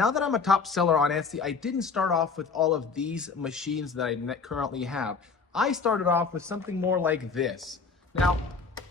Now that I'm a top seller on Etsy, I didn't start off with all of these machines that I currently have. I started off with something more like this. Now,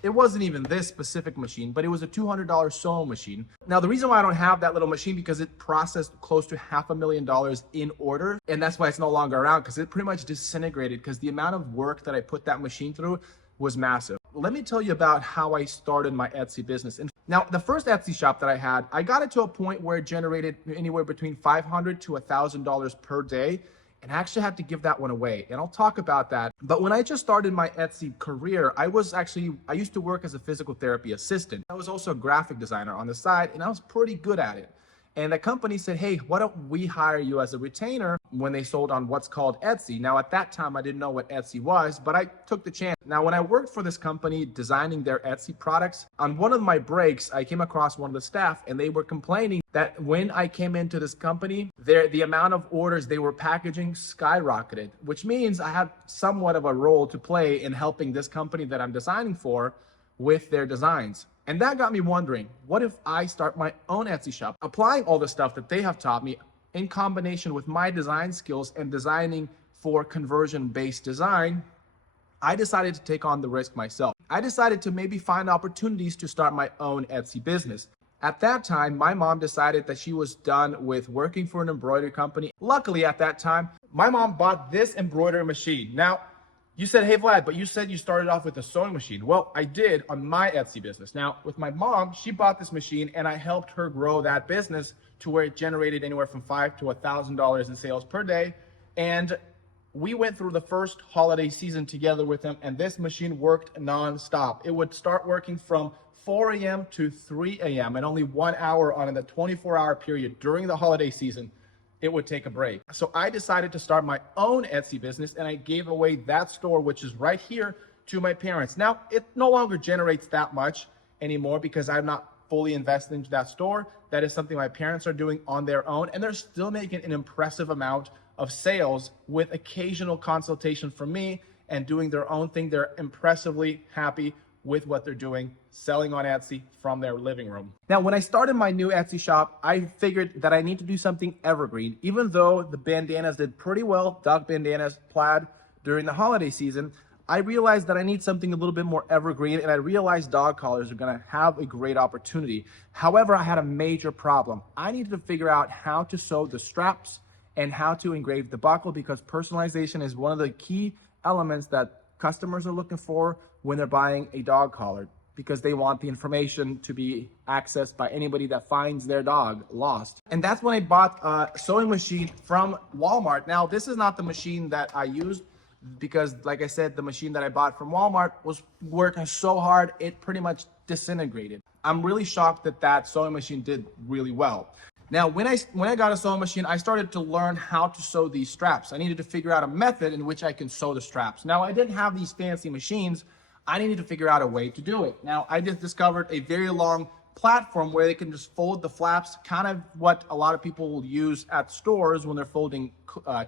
it wasn't even this specific machine, but it was a $200 sewing machine. Now, the reason why I don't have that little machine because it processed close to $500,000 in order, and that's why it's no longer around, because it pretty much disintegrated because the amount of work that I put that machine through was massive. Let me tell you about how I started my Etsy business. Now, the first Etsy shop that I had, I got it to a point where it generated anywhere between $500 to $1,000 per day. And I actually had to give that one away. And I'll talk about that. But when I just started my Etsy career, I used to work as a physical therapy assistant. I was also a graphic designer on the side, and I was pretty good at it. And the company said, hey, why don't we hire you as a retainer when they sold on what's called Etsy. Now, at that time, I didn't know what Etsy was, but I took the chance. Now, when I worked for this company designing their Etsy products, on one of my breaks, I came across one of the staff and they were complaining that when I came into this company, the amount of orders they were packaging skyrocketed, which means I had somewhat of a role to play in helping this company that I'm designing for with their designs. And that got me wondering, what if I start my own Etsy shop, applying all the stuff that they have taught me in combination with my design skills and designing for conversion-based design? I decided to take on the risk myself. I decided to maybe find opportunities to start my own Etsy business. At that time, my mom decided that she was done with working for an embroidery company. Luckily, at that time, my mom bought this embroidery machine. Now, you said, hey Vlad, but you said you started off with a sewing machine. Well, I did on my Etsy business. Now, with my mom, she bought this machine and I helped her grow that business to where it generated anywhere from $5,000 to $1,000 in sales per day. And we went through the first holiday season together with them, and this machine worked nonstop. It would start working from 4 a.m. to 3 a.m. and only 1 hour on the 24-hour period during the holiday season. It would take a break. So I decided to start my own Etsy business, and I gave away that store, which is right here, to my parents. Now, it no longer generates that much anymore because I'm not fully invested into that store. That is something my parents are doing on their own, and they're still making an impressive amount of sales with occasional consultation from me and doing their own thing. They're impressively happy with what they're doing, selling on Etsy from their living room. Now, when I started my new Etsy shop, I figured that I need to do something evergreen. Even though the bandanas did pretty well, dog bandanas, plaid, during the holiday season, I realized that I need something a little bit more evergreen, and I realized dog collars are gonna have a great opportunity. However, I had a major problem. I needed to figure out how to sew the straps and how to engrave the buckle, because personalization is one of the key elements that customers are looking for when they're buying a dog collar, because they want the information to be accessed by anybody that finds their dog lost. And that's when I bought a sewing machine from Walmart. Now, this is not the machine that I used because, like I said, the machine that I bought from Walmart was working so hard, it pretty much disintegrated. I'm really shocked that that sewing machine did really well. Now, when I got a sewing machine, I started to learn how to sew these straps. I needed to figure out a method in which I can sew the straps. Now, I didn't have these fancy machines. I needed to figure out a way to do it. Now, I just discovered a very long platform where they can just fold the flaps, kind of what a lot of people will use at stores when they're folding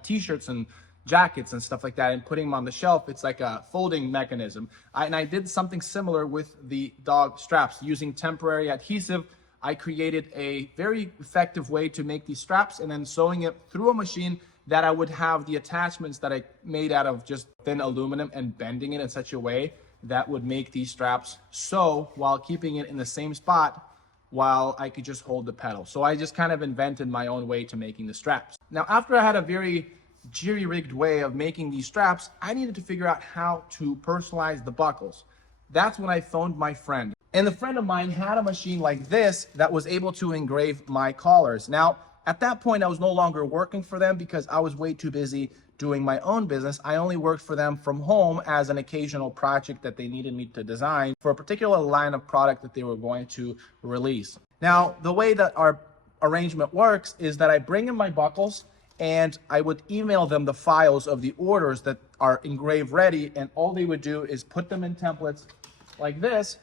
t-shirts and jackets and stuff like that and putting them on the shelf. It's like a folding mechanism. And I did something similar with the dog straps. Using temporary adhesive, I created a very effective way to make these straps, and then sewing it through a machine that I would have the attachments that I made out of just thin aluminum and bending it in such a way that would make these straps sew while keeping it in the same spot while I could just hold the pedal. So I just kind of invented my own way to making the straps. Now, after I had a very jerry-rigged way of making these straps, I needed to figure out how to personalize the buckles. That's when I phoned my friend. And the friend of mine had a machine like this that was able to engrave my collars. Now, at that point, I was no longer working for them because I was way too busy doing my own business. I only worked for them from home as an occasional project that they needed me to design for a particular line of product that they were going to release. Now, the way that our arrangement works is that I bring in my buckles and I would email them the files of the orders that are engraved ready, and all they would do is put them in templates like this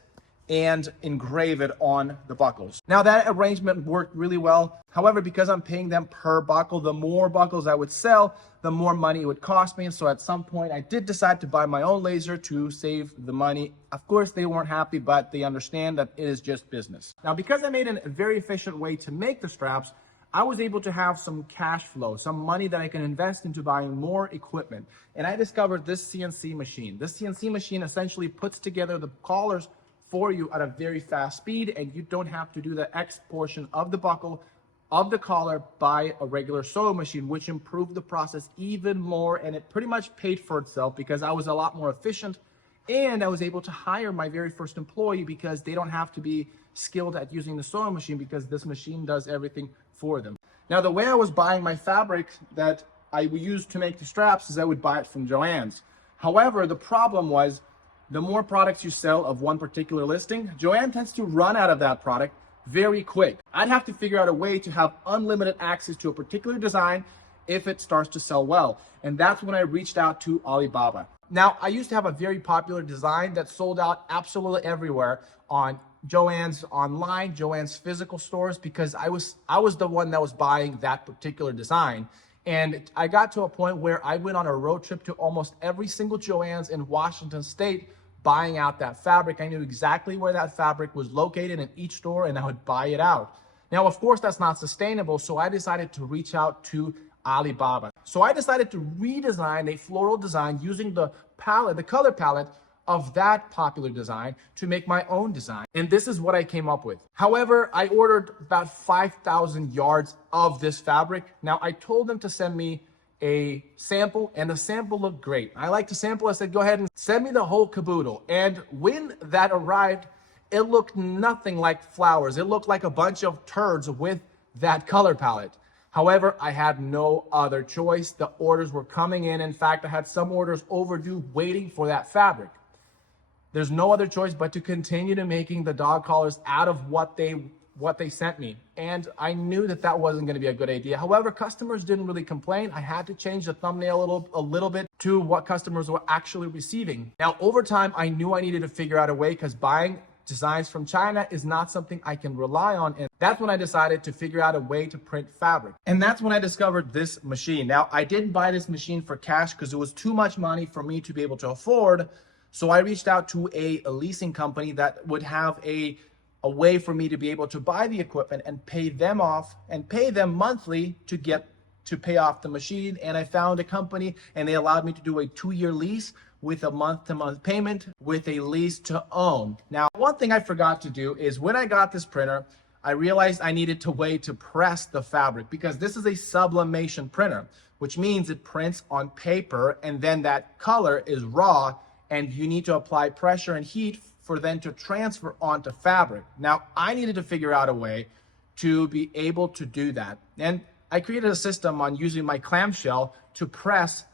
and engrave it on the buckles. Now, that arrangement worked really well. However, because I'm paying them per buckle, the more buckles I would sell, the more money it would cost me. And so at some point I did decide to buy my own laser to save the money. Of course, they weren't happy, but they understand that it is just business. Now, because I made a very efficient way to make the straps, I was able to have some cash flow, some money that I can invest into buying more equipment. And I discovered this CNC machine. This CNC machine essentially puts together the collars for you at a very fast speed, and you don't have to do the X portion of the buckle of the collar by a regular sewing machine, which improved the process even more. And it pretty much paid for itself because I was a lot more efficient, and I was able to hire my very first employee because they don't have to be skilled at using the sewing machine because this machine does everything for them. Now, the way I was buying my fabric that I would use to make the straps is I would buy it from Joann's. However, the problem was the more products you sell of one particular listing, Joann tends to run out of that product very quick. I'd have to figure out a way to have unlimited access to a particular design if it starts to sell well. And that's when I reached out to Alibaba. Now, I used to have a very popular design that sold out absolutely everywhere on Joann's online, Joann's physical stores, because I was the one that was buying that particular design. And I got to a point where I went on a road trip to almost every single Joann's in Washington State buying out that fabric. I knew exactly where that fabric was located in each store, and I would buy it out. Now, of course, that's not sustainable, so I decided to reach out to Alibaba. So I decided to redesign a floral design using the palette, the color palette of that popular design to make my own design. And this is what I came up with. However, I ordered about 5,000 yards of this fabric. Now, I told them to send me a sample, and the sample looked great. I like to sample. I said, go ahead and send me the whole caboodle. And when that arrived, it looked nothing like flowers. It looked like a bunch of turds with that color palette. However, I had no other choice. The orders were coming in. In fact, I had some orders overdue waiting for that fabric. There's no other choice but to continue to making the dog collars out of what they sent me. And I knew that that wasn't going to be a good idea. However, customers didn't really complain. I had to change the thumbnail a little bit to what customers were actually receiving. Now, over time, I knew I needed to figure out a way because buying designs from China is not something I can rely on. And that's when I decided to figure out a way to print fabric. And that's when I discovered this machine. Now, I didn't buy this machine for cash because it was too much money for me to be able to afford. So I reached out to a leasing company that would have a way for me to be able to buy the equipment and pay them off and pay them monthly to pay off the machine. And I found a company, and they allowed me to do a 2-year lease with a month-to-month payment with a lease to own. Now, one thing I forgot to do is when I got this printer, I realized I needed a way to press the fabric because this is a sublimation printer, which means it prints on paper and then that color is raw and you need to apply pressure and heat for them to transfer onto fabric. Now, I needed to figure out a way to be able to do that. And I created a system on using my clamshell to press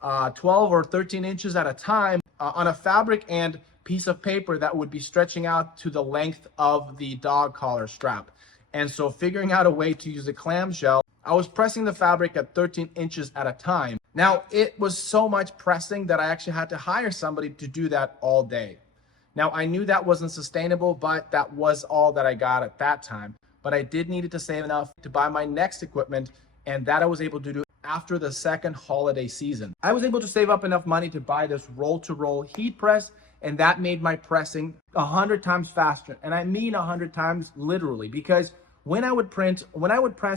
12 or 13 inches at a time on a fabric and piece of paper that would be stretching out to the length of the dog collar strap. And so figuring out a way to use a clamshell, I was pressing the fabric at 13 inches at a time. Now, it was so much pressing that I actually had to hire somebody to do that all day. Now, I knew that wasn't sustainable, but that was all that I got at that time. But I did need to save enough to buy my next equipment, and that I was able to do after the second holiday season. I was able to save up enough money to buy this roll-to-roll heat press, and that made my pressing 100 times faster. And I mean 100 times literally, because when I would press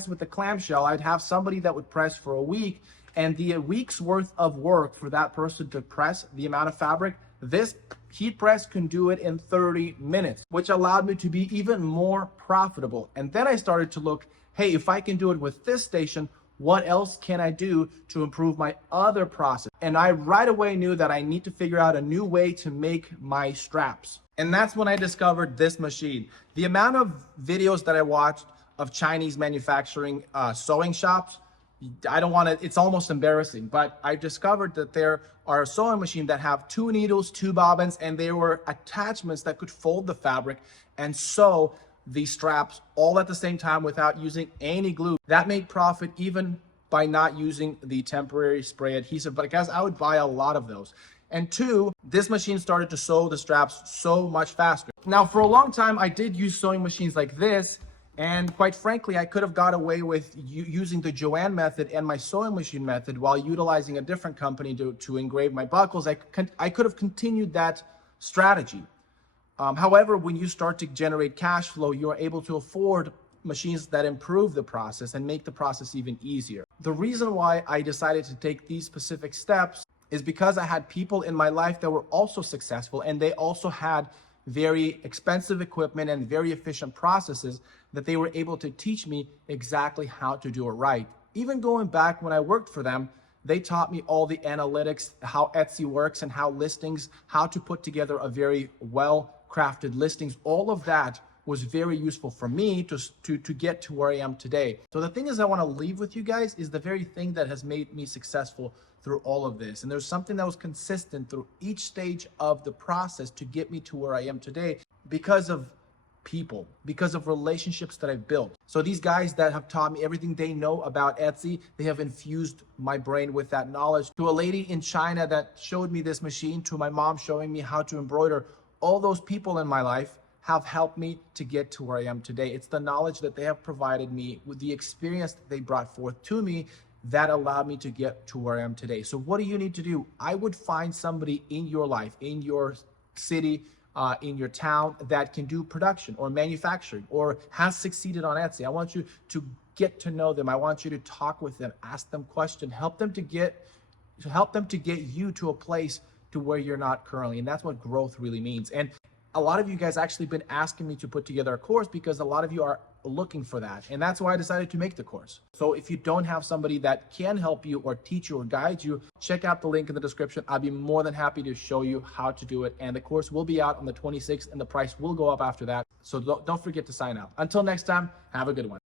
with the clamshell, I'd have somebody that would press for a week, and the week's worth of work for that person to press the amount of fabric, this heat press can do it in 30 minutes, which allowed me to be even more profitable. And then I started to look, hey, if I can do it with this station, what else can I do to improve my other process? And I right away knew that I need to figure out a new way to make my straps. And that's when I discovered this machine. The amount of videos that I watched of Chinese manufacturing sewing shops, it's almost embarrassing, but I discovered that there are sewing machines that have 2 needles, 2 bobbins, and there were attachments that could fold the fabric and sew the straps all at the same time without using any glue. That made profit even by not using the temporary spray adhesive, but because I would buy a lot of those. And 2, this machine started to sew the straps so much faster. Now, for a long time, I did use sewing machines like this, and quite frankly, I could have got away with using the Joann method and my sewing machine method while utilizing a different company to engrave my buckles. I could have continued that strategy. However, when you start to generate cash flow, you are able to afford machines that improve the process and make the process even easier. The reason why I decided to take these specific steps is because I had people in my life that were also successful, and they also had very expensive equipment and very efficient processes that they were able to teach me exactly how to do it right. Even going back when I worked for them, they taught me all the analytics, how Etsy works and how listings, how to put together a very well-crafted listings. All of that was very useful for me to get to where I am today. So the thing is I want to leave with you guys is the very thing that has made me successful through all of this. And there's something that was consistent through each stage of the process to get me to where I am today because of people, because of relationships that I've built. So these guys that have taught me everything they know about Etsy, they have infused my brain with that knowledge. To a lady in China that showed me this machine, to my mom showing me how to embroider, all those people in my life have helped me to get to where I am today. It's the knowledge that they have provided me with the experience that they brought forth to me that allowed me to get to where I am today. So what do you need to do? I would find somebody in your life, in your city, in your town that can do production or manufacturing or has succeeded on Etsy. I want you to get to know them. I want you to talk with them, ask them questions, help them to get you to a place to where you're not currently. And that's what growth really means. And a lot of you guys actually been asking me to put together a course because a lot of you are looking for that. And that's why I decided to make the course. So if you don't have somebody that can help you or teach you or guide you, check out the link in the description. I'll be more than happy to show you how to do it. And the course will be out on the 26th and the price will go up after that. So don't forget to sign up. Until next time, have a good one.